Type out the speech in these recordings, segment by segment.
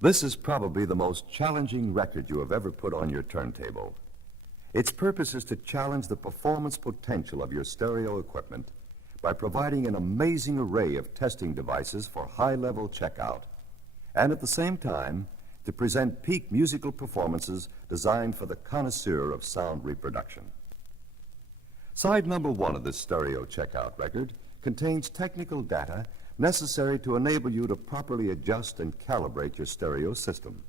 This is probably the most challenging record you have ever put on your turntable. Its purpose is to challenge the performance potential of your stereo equipment by providing an amazing array of testing devices for high-level checkout, and at the same time, to present peak musical performances designed for the connoisseur of sound reproduction. Side number 1 of this stereo checkout record contains technical data necessary to enable you to properly adjust and calibrate your stereo system.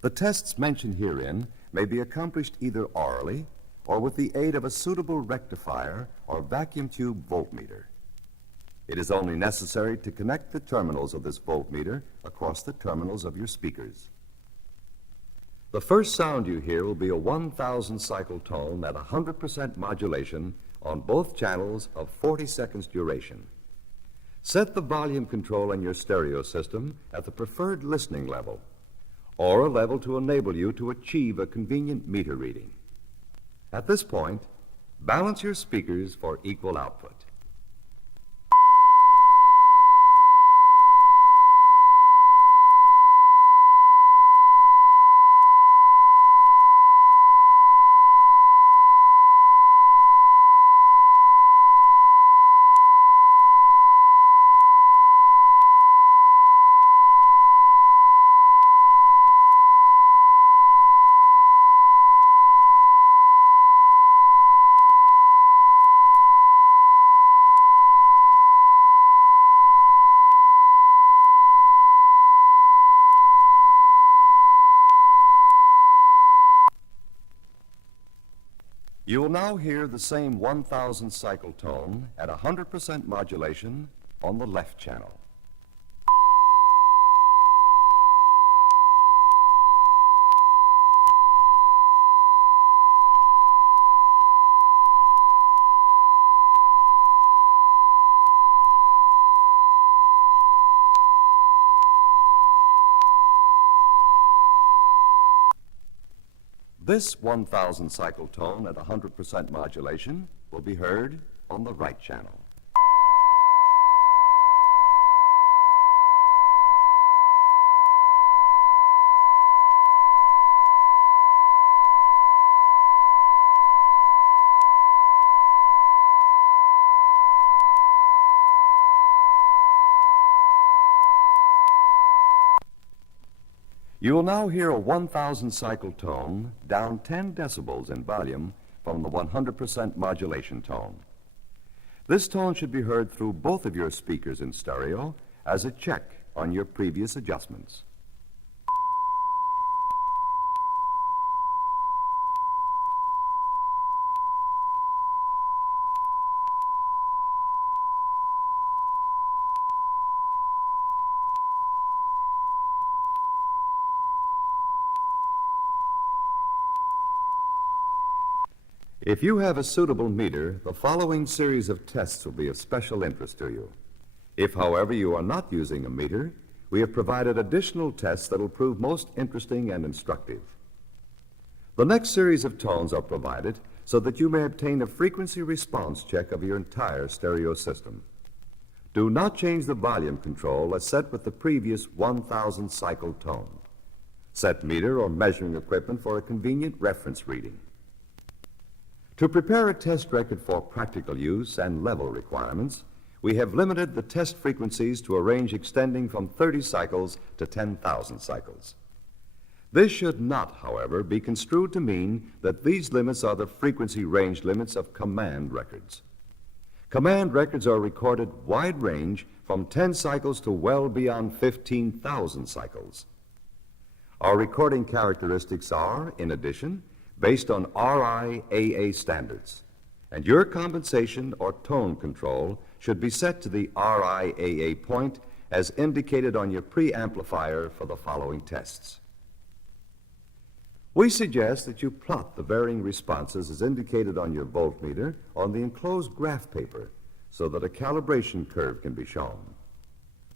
The tests mentioned herein may be accomplished either orally or with the aid of a suitable rectifier or vacuum tube voltmeter. It is only necessary to connect the terminals of this voltmeter across the terminals of your speakers. The first sound you hear will be a 1,000 cycle tone at 100% modulation on both channels of 40 seconds duration. Set the volume control in your stereo system at the preferred listening level, or a level to enable you to achieve a convenient meter reading. At this point, balance your speakers for equal output. You will now hear the same 1,000 cycle tone at 100% modulation on the left channel. This 1,000 cycle tone at 100% modulation will be heard on the right channel. You will now hear a 1,000 cycle tone down 10 decibels in volume from the 100% modulation tone. This tone should be heard through both of your speakers in stereo as a check on your previous adjustments. If you have a suitable meter, the following series of tests will be of special interest to you. If, however, you are not using a meter, we have provided additional tests that will prove most interesting and instructive. The next series of tones are provided so that you may obtain a frequency response check of your entire stereo system. Do not change the volume control as set with the previous 1,000 cycle tone. Set meter or measuring equipment for a convenient reference reading. To prepare a test record for practical use and level requirements, we have limited the test frequencies to a range extending from 30 cycles to 10,000 cycles. This should not, however, be construed to mean that these limits are the frequency range limits of command records. Command records are recorded wide range from 10 cycles to well beyond 15,000 cycles. Our recording characteristics are, in addition, based on RIAA standards, and your compensation or tone control should be set to the RIAA point as indicated on your preamplifier for the following tests. We suggest that you plot the varying responses as indicated on your voltmeter on the enclosed graph paper so that a calibration curve can be shown.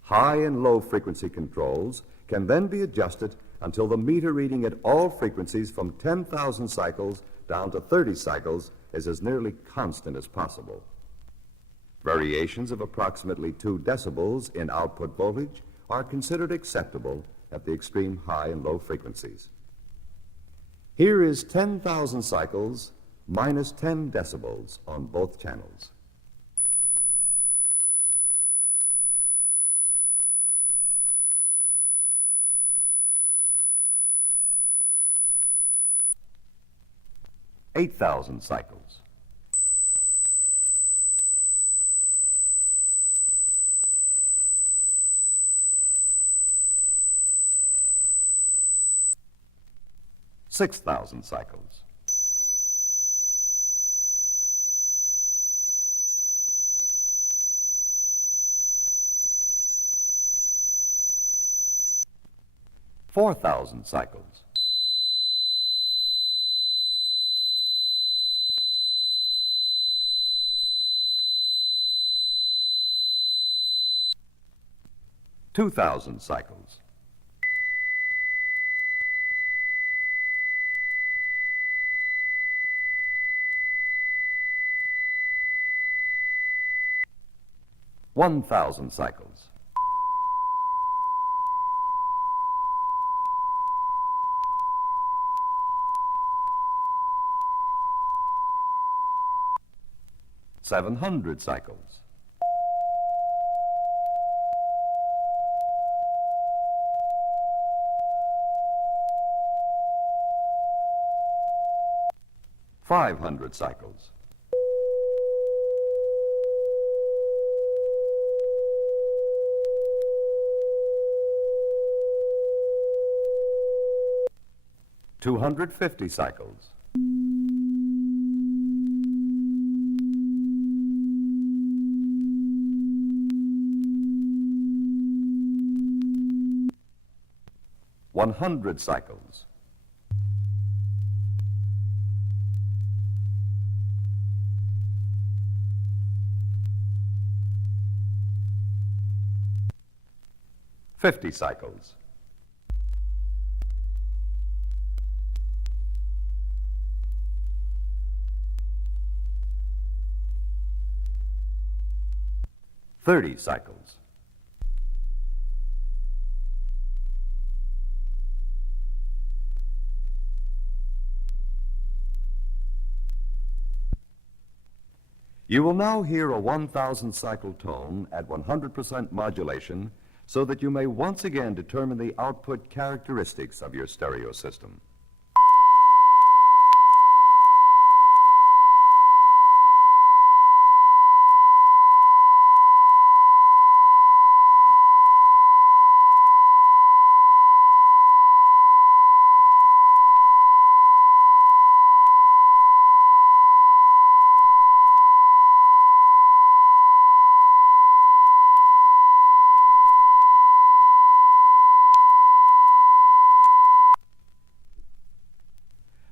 High and low frequency controls can then be adjusted until the meter reading at all frequencies from 10,000 cycles down to 30 cycles is as nearly constant as possible. Variations of approximately 2 decibels in output voltage are considered acceptable at the extreme high and low frequencies. Here is 10,000 cycles minus 10 decibels on both channels. $8,000 cycles. $6,000 cycles. $4,000 cycles. $2,000 cycles. $1,000 cycles. $700 cycles. $500 cycles. $250 cycles. $100 cycles. $50 cycles. $30 cycles. You will now hear a 1,000 cycle tone at 100% modulation so that you may once again determine the output characteristics of your stereo system.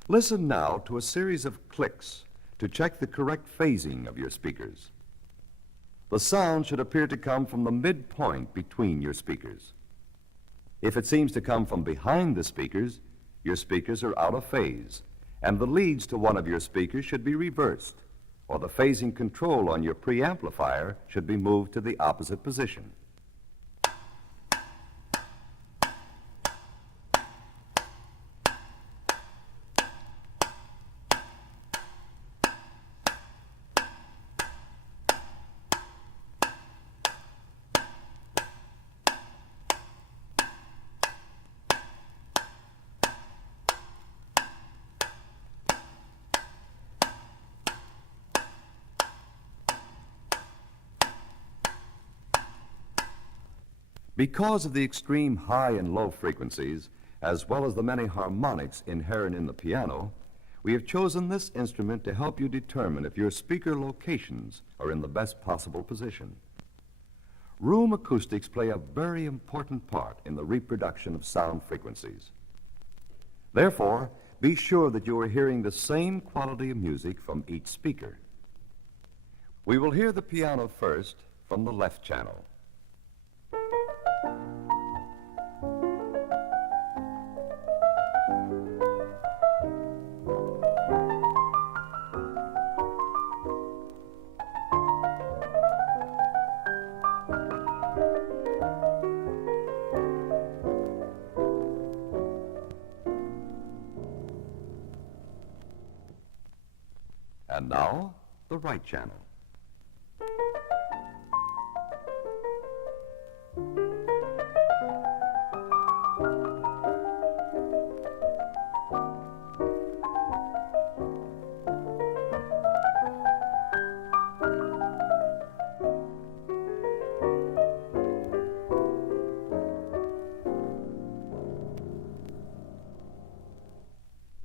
Listen now to a series of clicks to check the correct phasing of your speakers. The sound should appear to come from the midpoint between your speakers. If it seems to come from behind the speakers, your speakers are out of phase, and the leads to one of your speakers should be reversed, or the phasing control on your preamplifier should be moved to the opposite position. Because of the extreme high and low frequencies, as well as the many harmonics inherent in the piano, we have chosen this instrument to help you determine if your speaker locations are in the best possible position. Room acoustics play a very important part in the reproduction of sound frequencies. Therefore, be sure that you are hearing the same quality of music from each speaker. We will hear the piano first from the left channel. And now, the right channel.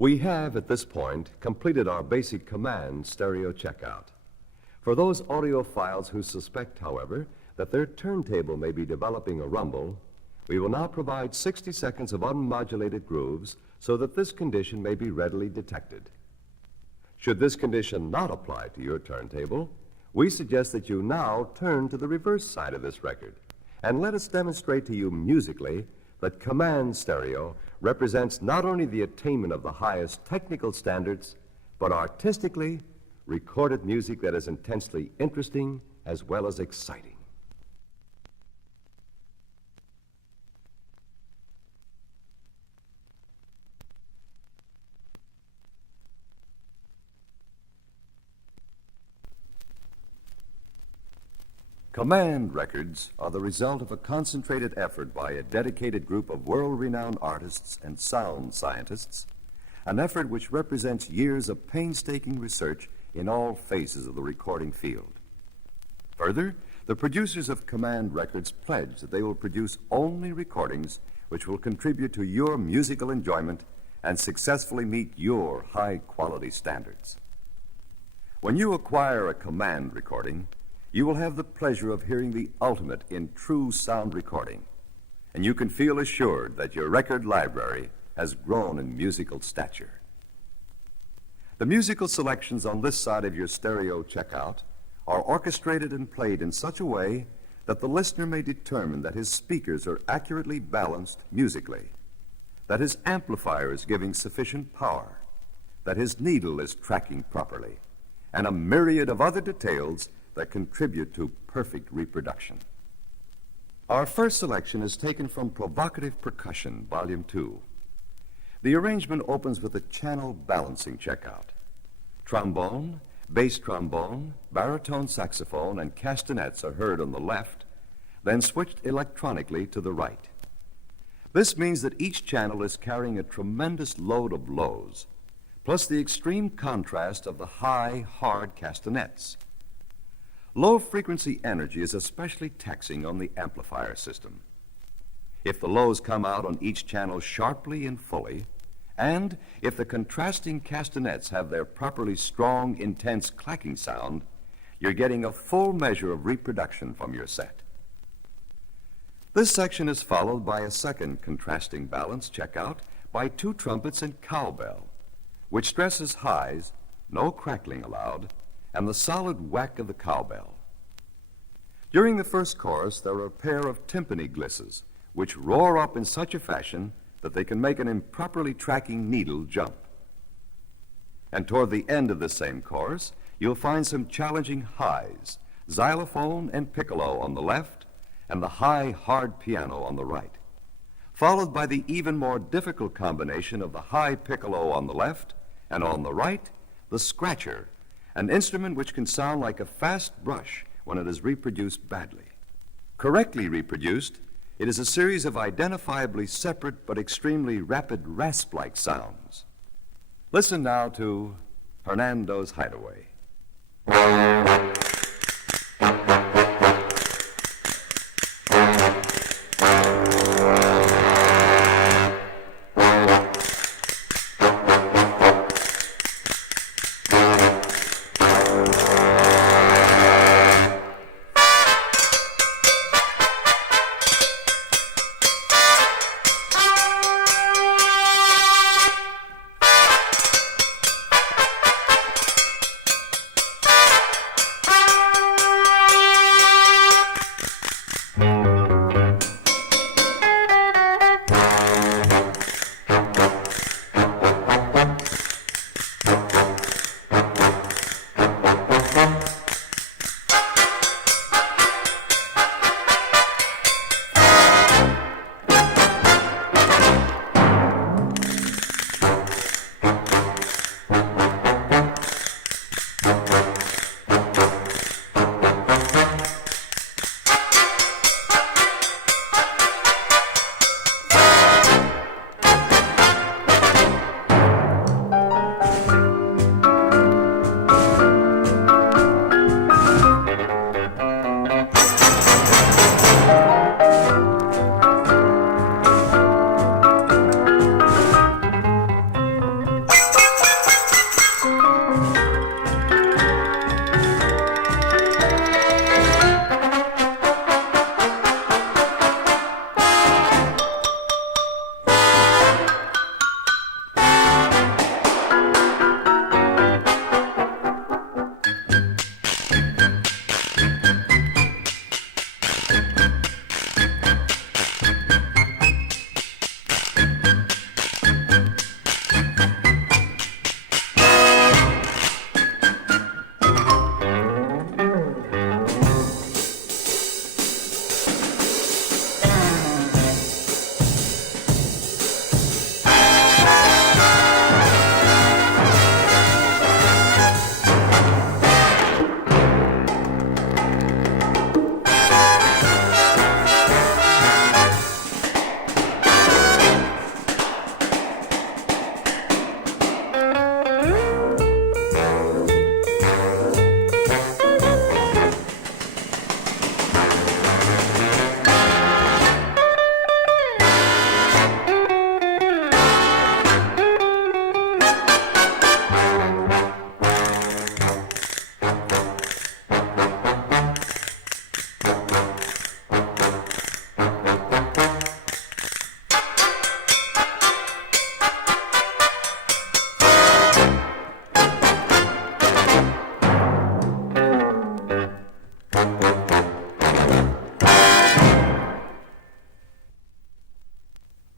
We have, at this point, completed our basic command stereo checkout. For those audiophiles who suspect, however, that their turntable may be developing a rumble, we will now provide 60 seconds of unmodulated grooves so that this condition may be readily detected. Should this condition not apply to your turntable, we suggest that you now turn to the reverse side of this record and let us demonstrate to you musically that command stereo represents not only the attainment of the highest technical standards, but artistically recorded music that is intensely interesting as well as exciting. Command records are the result of a concentrated effort by a dedicated group of world-renowned artists and sound scientists, an effort which represents years of painstaking research in all phases of the recording field. Further, the producers of command records pledge that they will produce only recordings which will contribute to your musical enjoyment and successfully meet your high-quality standards. When you acquire a command recording, you will have the pleasure of hearing the ultimate in true sound recording, and you can feel assured that your record library has grown in musical stature. The musical selections on this side of your stereo checkout are orchestrated and played in such a way that the listener may determine that his speakers are accurately balanced musically, that his amplifier is giving sufficient power, that his needle is tracking properly, and a myriad of other details that contribute to perfect reproduction. Our first selection is taken from Provocative Percussion, Volume 2. The arrangement opens with a channel balancing checkout. Trombone, bass trombone, baritone saxophone, and castanets are heard on the left, then switched electronically to the right. This means that each channel is carrying a tremendous load of lows, plus the extreme contrast of the high, hard castanets. Low-frequency energy is especially taxing on the amplifier system. If the lows come out on each channel sharply and fully, and if the contrasting castanets have their properly strong, intense clacking sound, you're getting a full measure of reproduction from your set. This section is followed by a second contrasting balance checkout by two trumpets and cowbell, which stresses highs, no crackling allowed, and the solid whack of the cowbell. During the first chorus, there are a pair of timpani glisses, which roar up in such a fashion that they can make an improperly tracking needle jump. And toward the end of the same chorus, you'll find some challenging highs, xylophone and piccolo on the left, and the high, hard piano on the right, followed by the even more difficult combination of the high piccolo on the left, and on the right, the scratcher, an instrument which can sound like a fast brush when it is reproduced badly. Correctly reproduced, it is a series of identifiably separate but extremely rapid rasp-like sounds. Listen now to Hernando's Hideaway.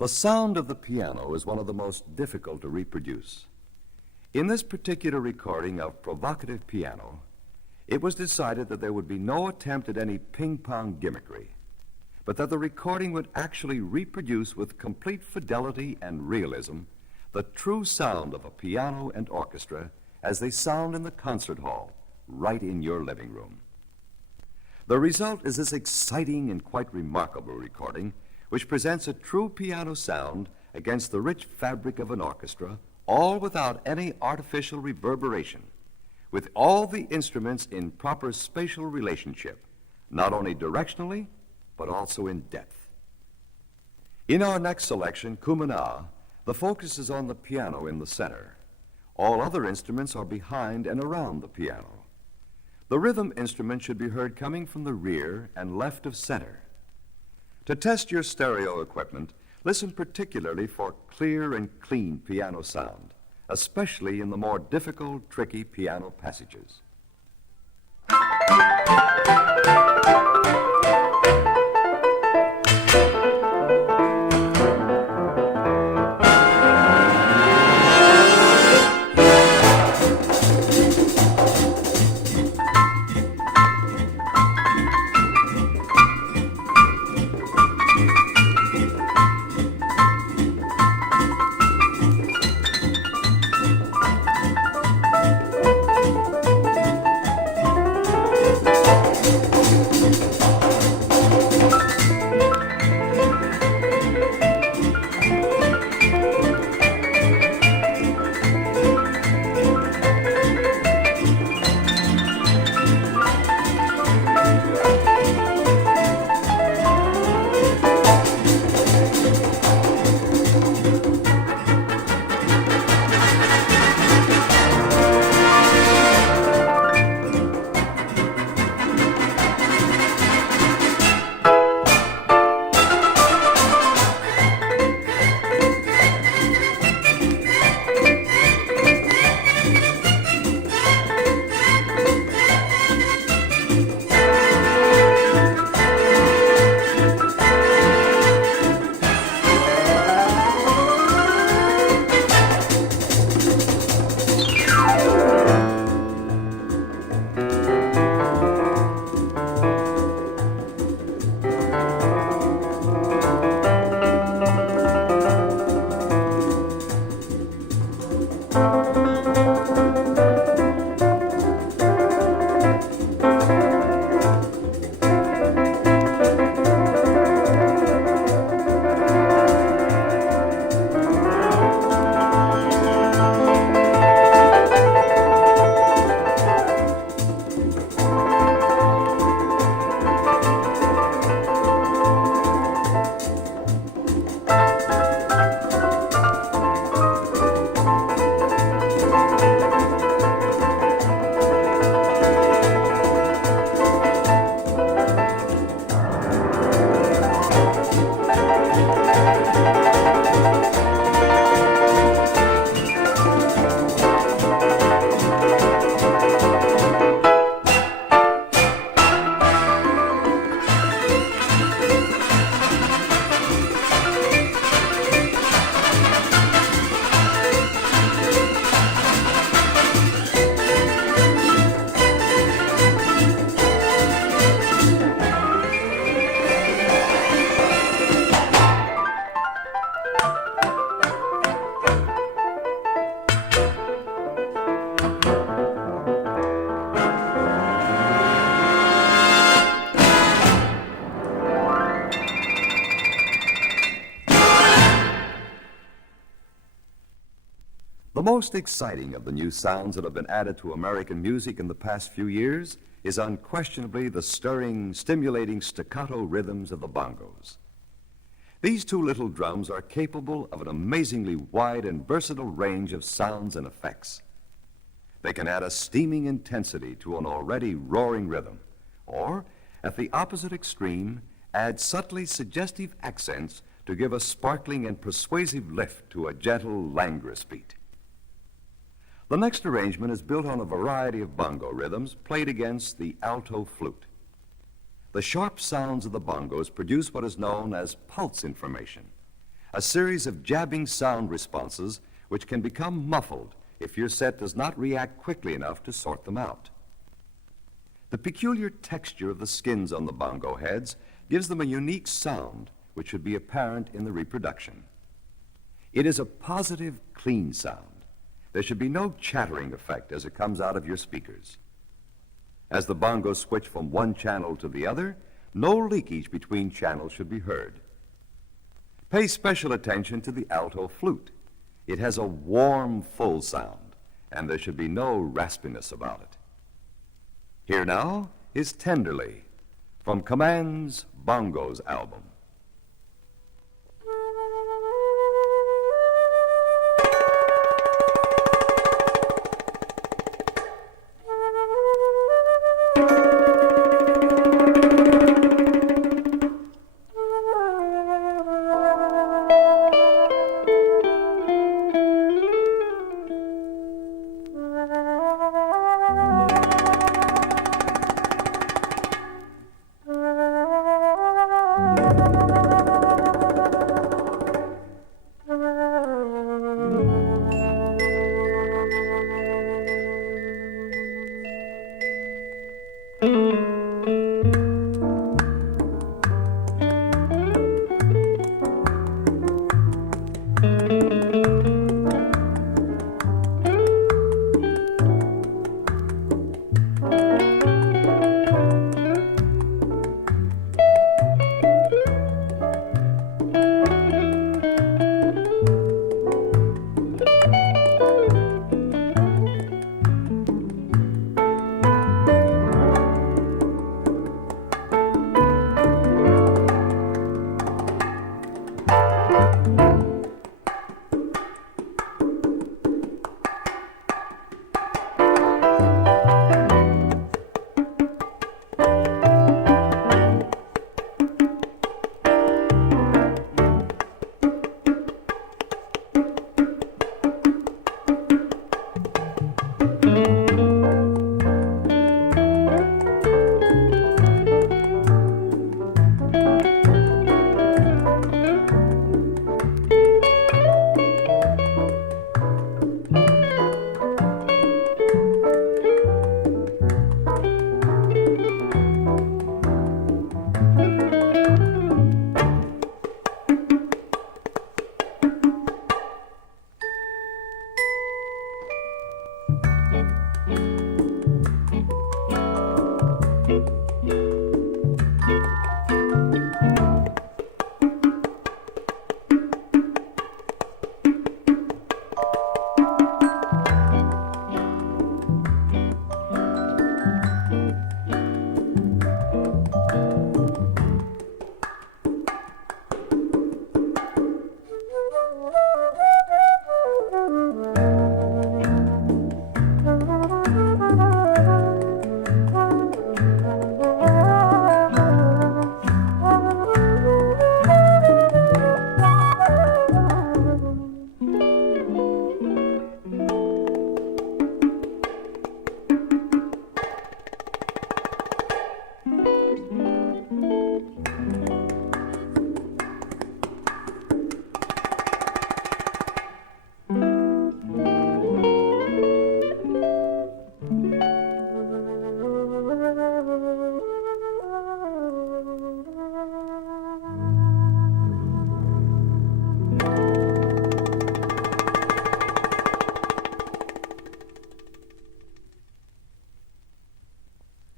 The sound of the piano is one of the most difficult to reproduce. In this particular recording of Provocative Piano, it was decided that there would be no attempt at any ping-pong gimmickry, but that the recording would actually reproduce with complete fidelity and realism the true sound of a piano and orchestra as they sound in the concert hall, right in your living room. The result is this exciting and quite remarkable recording, which presents a true piano sound against the rich fabric of an orchestra, all without any artificial reverberation, with all the instruments in proper spatial relationship, not only directionally, but also in depth. In our next selection, Cumana, the focus is on the piano in the center. All other instruments are behind and around the piano. The rhythm instrument should be heard coming from the rear and left of center. To test your stereo equipment, listen particularly for clear and clean piano sound, especially in the more difficult, tricky piano passages. The most exciting of the new sounds that have been added to American music in the past few years is unquestionably the stirring, stimulating staccato rhythms of the bongos. These two little drums are capable of an amazingly wide and versatile range of sounds and effects. They can add a steaming intensity to an already roaring rhythm, or, at the opposite extreme, add subtly suggestive accents to give a sparkling and persuasive lift to a gentle, languorous beat. The next arrangement is built on a variety of bongo rhythms played against the alto flute. The sharp sounds of the bongos produce what is known as pulse information, a series of jabbing sound responses which can become muffled if your set does not react quickly enough to sort them out. The peculiar texture of the skins on the bongo heads gives them a unique sound which should be apparent in the reproduction. It is a positive, clean sound. There should be no chattering effect as it comes out of your speakers. As the bongos switch from one channel to the other, no leakage between channels should be heard. Pay special attention to the alto flute. It has a warm, full sound, and there should be no raspiness about it. Here now is Tenderly from Cuman's Bongos album.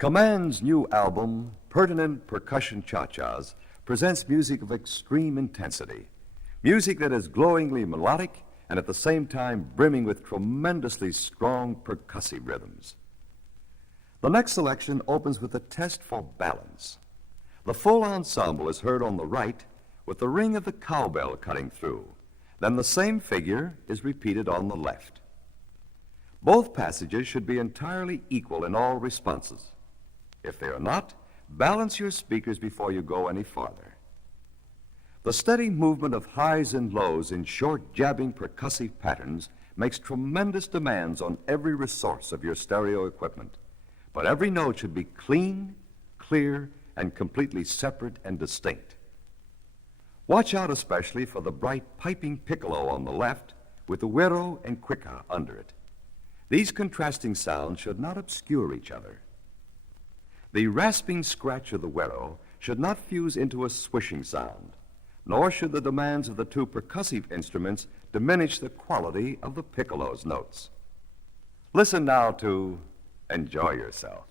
Cuman's new album, Pertinent Percussion Cha-Chas, presents music of extreme intensity, music that is glowingly melodic and at the same time brimming with tremendously strong percussive rhythms. The next selection opens with a test for balance. The full ensemble is heard on the right with the ring of the cowbell cutting through. Then the same figure is repeated on the left. Both passages should be entirely equal in all responses. If they are not, balance your speakers before you go any farther. The steady movement of highs and lows in short, jabbing percussive patterns makes tremendous demands on every resource of your stereo equipment. But every note should be clean, clear, and completely separate and distinct. Watch out especially for the bright piping piccolo on the left with the güero and cuica under it. These contrasting sounds should not obscure each other. The rasping scratch of the güero should not fuse into a swishing sound, nor should the demands of the two percussive instruments diminish the quality of the piccolo's notes. Listen now to Enjoy Yourself.